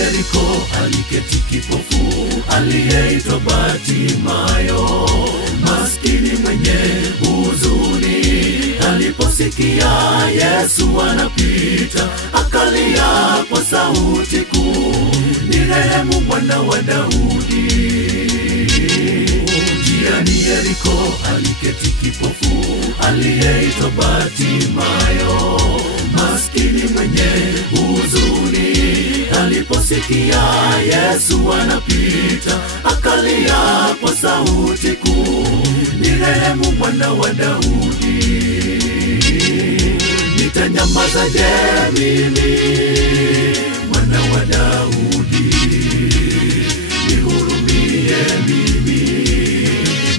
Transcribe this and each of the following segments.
Yeriko aliketi kipofu aliyeitwa Bartimayo, maskini mwenye huzuni. Aliposikia Yesu anapita, akalia kwa sauti kuu, nirehemu Mwana wa Daudi. Njiani Yeriko aliketi kipofu aliyeitwa Bartimayo, maskini mwenye huzuni. Aliposikia Yesu anapita, akalia kwa sauti kuu, nirehemu Mwana wa Daudi. Nitanyamazaje mimi, Mwana wa Daudi? Nihurumie mimi,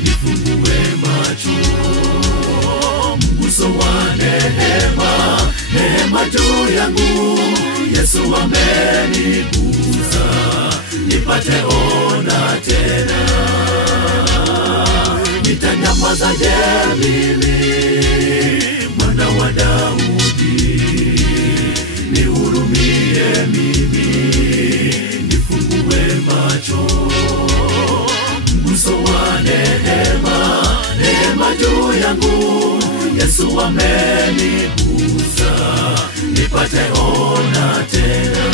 nifungue macho. Mguso wa neema juu yangu, Yesu amenigusa, nipate ona tena. Nitanyamazaje mimi, Mwana wa Daudi? Nihurumie mimi, nifungue macho. Mguso wa neema juu yangu, Yesu amenigusa, nipate ona tena.